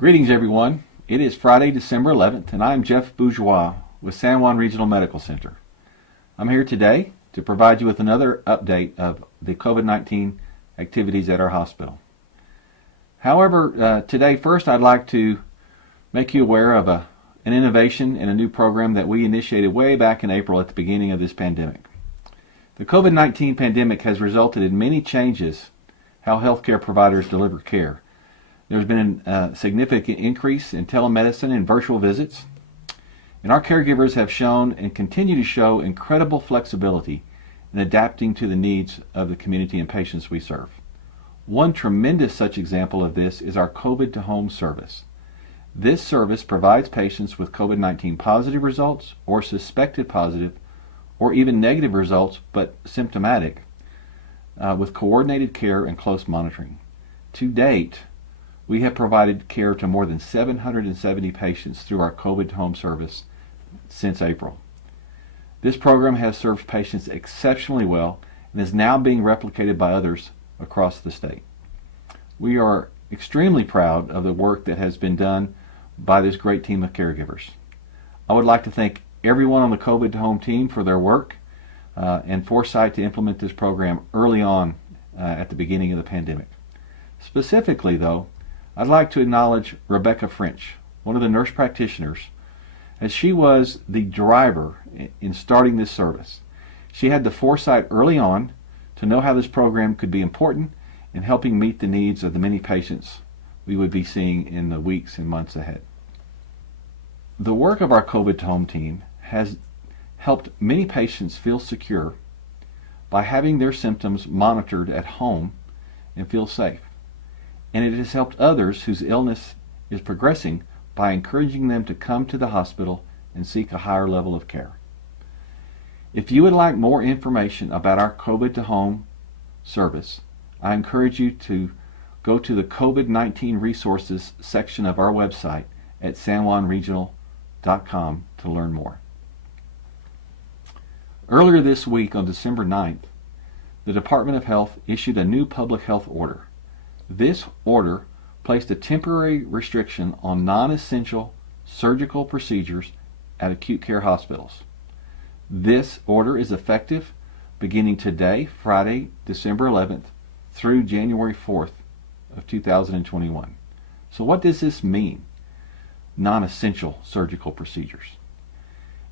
Greetings everyone. It is Friday, December 11th, and I'm Jeff Bourgeois with San Juan Regional Medical Center. I'm here today to provide you with another update of the COVID-19 activities at our hospital. However, today first I'd like to make you aware of an innovation and a new program that we initiated way back in April at the beginning of this pandemic. The COVID-19 pandemic has resulted in many changes how healthcare providers deliver care. There's been a significant increase in telemedicine and virtual visits, and our caregivers have shown and continue to show incredible flexibility in adapting to the needs of the community and patients we serve. One tremendous such example of this is our COVID to Home service. This service provides patients with COVID-19 positive results or suspected positive or even negative results but symptomatic with coordinated care and close monitoring. To date, we have provided care to more than 770 patients through our COVID home service since April. This program has served patients exceptionally well and is now being replicated by others across the state. We are extremely proud of the work that has been done by this great team of caregivers. I would like to thank everyone on the COVID home team for their work and foresight to implement this program early on at the beginning of the pandemic. Specifically, though, I'd like to acknowledge Rebecca French, one of the nurse practitioners, as she was the driver in starting this service. She had the foresight early on to know how this program could be important in helping meet the needs of the many patients we would be seeing in the weeks and months ahead. The work of our COVID home team has helped many patients feel secure by having their symptoms monitored at home and feel safe. And it has helped others whose illness is progressing by encouraging them to come to the hospital and seek a higher level of care. If you would like more information about our COVID to Home service, I encourage you to go to the COVID-19 Resources section of our website at sanjuanregional.com to learn more. Earlier this week, on December 9th, the Department of Health issued a new public health order. This order placed a temporary restriction on non-essential surgical procedures at acute care hospitals. This order is effective beginning today, Friday, December 11th, through January 4th of 2021. So what does this mean, non-essential surgical procedures?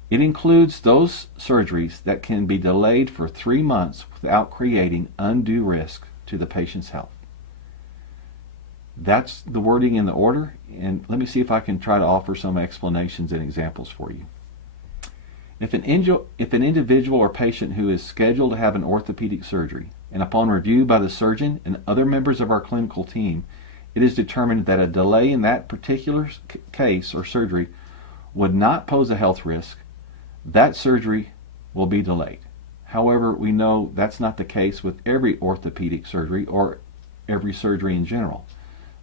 It includes those surgeries that can be delayed for 3 months without creating undue risk to the patient's health. That's the wording in the order, and let me see if I can try to offer some explanations and examples for you. If an individual or patient who is scheduled to have an orthopedic surgery, and upon review by the surgeon and other members of our clinical team, it is determined that a delay in that particular case or surgery would not pose a health risk, that surgery will be delayed. However, we know that's not the case with every orthopedic surgery or every surgery in general.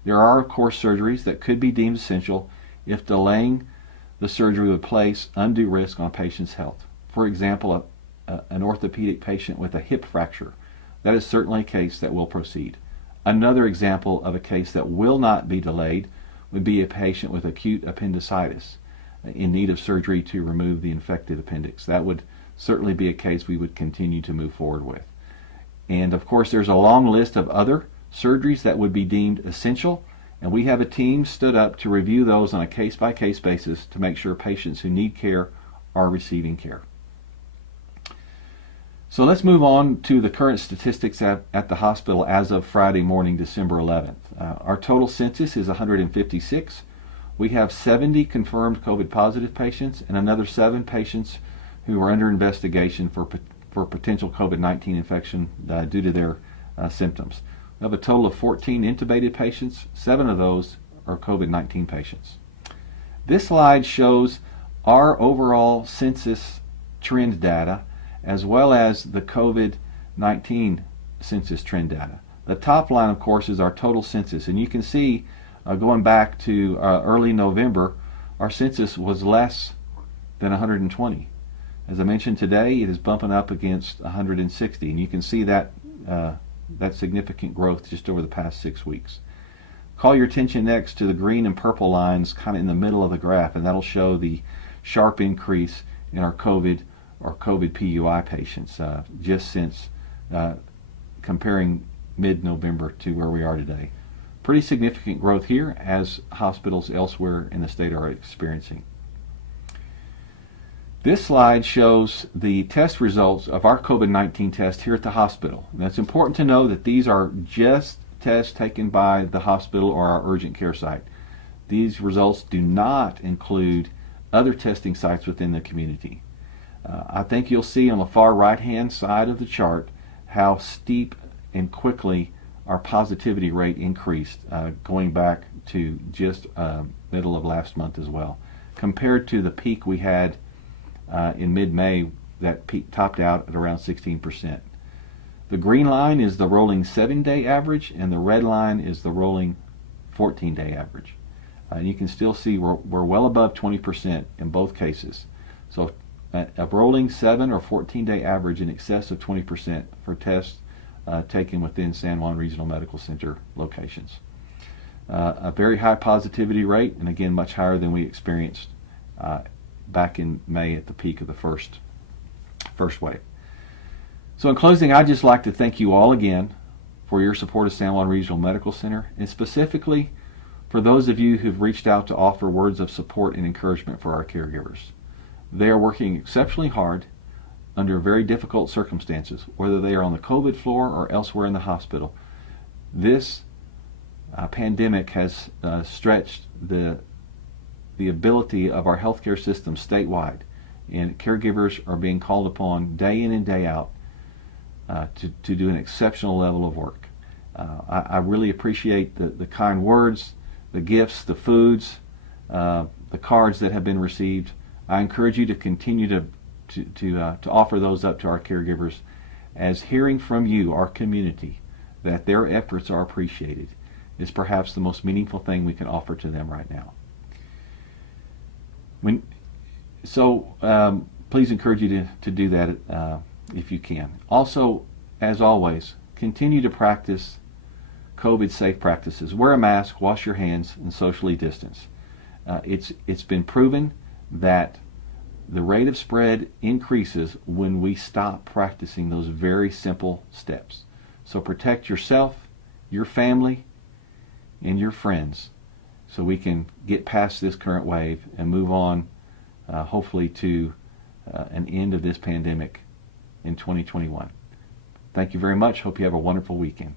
There are, of course, surgeries that could be deemed essential if delaying the surgery would place undue risk on a patient's health. For example, an orthopedic patient with a hip fracture. That is certainly a case that will proceed. Another example of a case that will not be delayed would be a patient with acute appendicitis in need of surgery to remove the infected appendix. That would certainly be a case we would continue to move forward with. And of course, there's a long list of other surgeries that would be deemed essential, and we have a team stood up to review those on a case-by-case basis to make sure patients who need care are receiving care. So let's move on to the current statistics at the hospital as of Friday morning, December 11th. Our total census is 156. We have 70 confirmed COVID positive patients and another 7 patients who are under investigation for potential COVID-19 infection due to their symptoms. We have a total of 14 intubated patients. 7 of those are COVID-19 patients. This slide shows our overall census trend data as well as the COVID-19 census trend data. The top line, of course, is our total census, and you can see going back to early November, our census was less than 120. As I mentioned today, it is bumping up against 160, and you can see that that significant growth just over the past 6 weeks. Call your attention next to the green and purple lines kind of in the middle of the graph, and that'll show the sharp increase in our COVID or COVID PUI patients just since comparing mid-November to where we are today. Pretty significant growth here, as hospitals elsewhere in the state are experiencing. This slide shows the test results of our COVID-19 test here at the hospital. And it's important to know that these are just tests taken by the hospital or our urgent care site. These results do not include other testing sites within the community. I think you'll see on the far right-hand side of the chart how steep and quickly our positivity rate increased, going back to just middle of last month as well, compared to the peak we had in mid-May. That peak topped out at around 16%. The green line is the rolling 7-day average, and the red line is the rolling 14-day average. And you can still see we're well above 20% in both cases. So a rolling 7 or 14-day average in excess of 20% for tests taken within San Juan Regional Medical Center locations. A very high positivity rate, and again much higher than we experienced back in May at the peak of the first wave. So in closing, I'd just like to thank you all again for your support of San Juan Regional Medical Center, and specifically for those of you who've reached out to offer words of support and encouragement for our caregivers. They are working exceptionally hard under very difficult circumstances, whether they are on the COVID floor or elsewhere in the hospital. This pandemic has stretched the ability of our healthcare system statewide, and caregivers are being called upon day in and day out to do an exceptional level of work. I really appreciate the kind words, the gifts, the foods, the cards that have been received. I encourage you to continue to offer those up to our caregivers, as hearing from you, our community, that their efforts are appreciated is perhaps the most meaningful thing we can offer to them right now. Please encourage you to do that if you can. Also, as always, continue to practice COVID safe practices. Wear a mask, wash your hands, and socially distance. It's been proven that the rate of spread increases when we stop practicing those very simple steps. So protect yourself, your family, and your friends, so we can get past this current wave and move on, hopefully, to an end of this pandemic in 2021. Thank you very much. Hope you have a wonderful weekend.